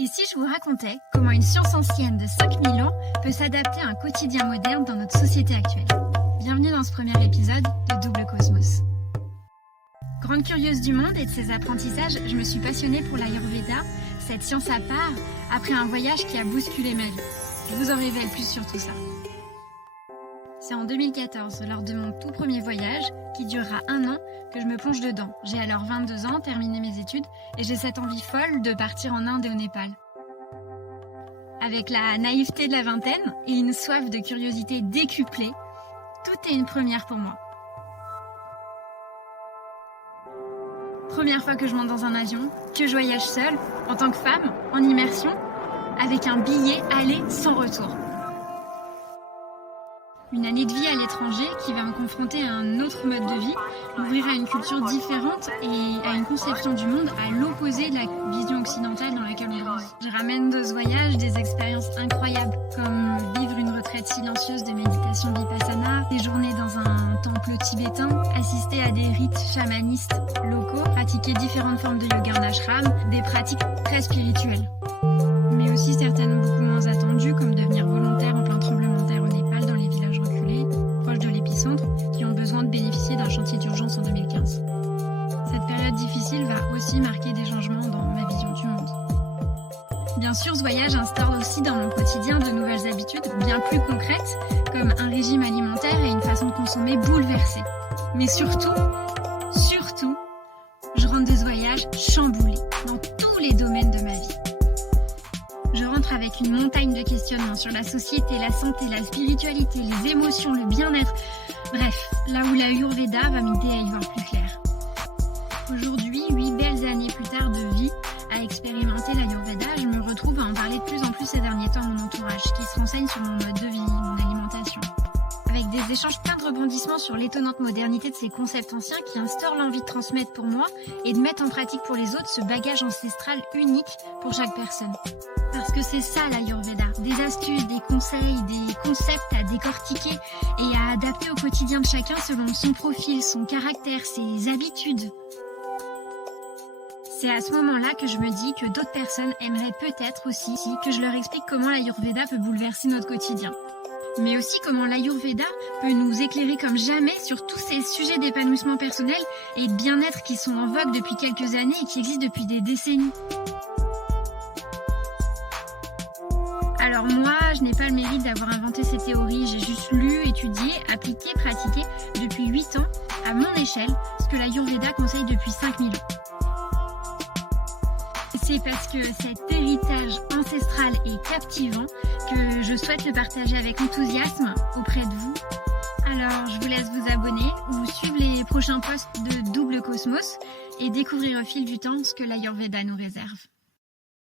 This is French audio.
Et si je vous racontais comment une science ancienne de 5000 ans peut s'adapter à un quotidien moderne dans notre société actuelle? Bienvenue dans ce premier épisode de Double Cosmos. Grande curieuse du monde et de ses apprentissages, je me suis passionnée pour l'Ayurveda, cette science à part, après un voyage qui a bousculé ma vie. Je vous en révèle plus sur tout ça. C'est en 2014, lors de mon tout premier voyage, qui durera 1 an, que je me plonge dedans. J'ai alors 22 ans, terminé mes études, et j'ai cette envie folle de partir en Inde et au Népal. Avec la naïveté de la vingtaine et une soif de curiosité décuplée, tout est une première pour moi. Première fois que je monte dans un avion, que je voyage seule, en tant que femme, en immersion, avec un billet aller sans retour. Une année de vie à l'étranger qui va me confronter à un autre mode de vie, m'ouvrir à une culture différente et à une conception du monde à l'opposé de la vision occidentale dans laquelle on grandit. Je ramène de ce voyage des expériences incroyables, comme vivre une retraite silencieuse de méditation vipassana, séjourner dans un temple tibétain, assister à des rites chamanistes locaux, pratiquer différentes formes de yoga en ashram, des pratiques très spirituelles. Mais aussi certaines beaucoup moins attendues, comme devenir volontaire en plein tremblement de terre au Népal, dans les villages reculés, proches de l'épicentre, qui ont besoin de bénéficier d'un chantier d'urgence en 2015. Cette période difficile va aussi marquer des changements dans ma vision du monde. Bien sûr, ce voyage instaure aussi dans mon quotidien de nouvelles habitudes bien plus concrètes, comme un régime alimentaire et une façon de consommer bouleversée. Mais surtout, je rentre de ce voyage chamboulée dans tous les domaines de ma vie. Je rentre avec une montagne de questionnements sur la société, la santé, la spiritualité, les émotions, le bien-être. Bref, là où l'Ayurveda va m'aider à y voir plus clair. Aujourd'hui, 8 belles années plus tard de vie à expérimenter l'Ayurveda, je me retrouve à en parler de plus en plus ces derniers temps à mon entourage, qui se renseigne sur mon mode de vie, mon alimentation. Avec des échanges pleins de rebondissements sur l'étonnante modernité de ces concepts anciens qui instaurent l'envie de transmettre pour moi et de mettre en pratique pour les autres ce bagage ancestral unique pour chaque personne. Parce que c'est ça l'Ayurveda, des astuces, des conseils, des concepts à décortiquer et à adapter au quotidien de chacun selon son profil, son caractère, ses habitudes. C'est à ce moment-là que je me dis que d'autres personnes aimeraient peut-être aussi que je leur explique comment l'Ayurveda peut bouleverser notre quotidien. Mais aussi comment l'Ayurveda peut nous éclairer comme jamais sur tous ces sujets d'épanouissement personnel et de bien-être qui sont en vogue depuis quelques années et qui existent depuis des décennies. Alors moi, je n'ai pas le mérite d'avoir inventé ces théories, j'ai juste lu, étudié, appliqué, pratiqué depuis 8 ans, à mon échelle, ce que l'Ayurveda conseille depuis 5000 ans. C'est parce que cet héritage ancestral est captivant que je souhaite le partager avec enthousiasme auprès de vous. Alors je vous laisse vous abonner ou suivre les prochains posts de Double Cosmos et découvrir au fil du temps ce que l'Ayurveda nous réserve.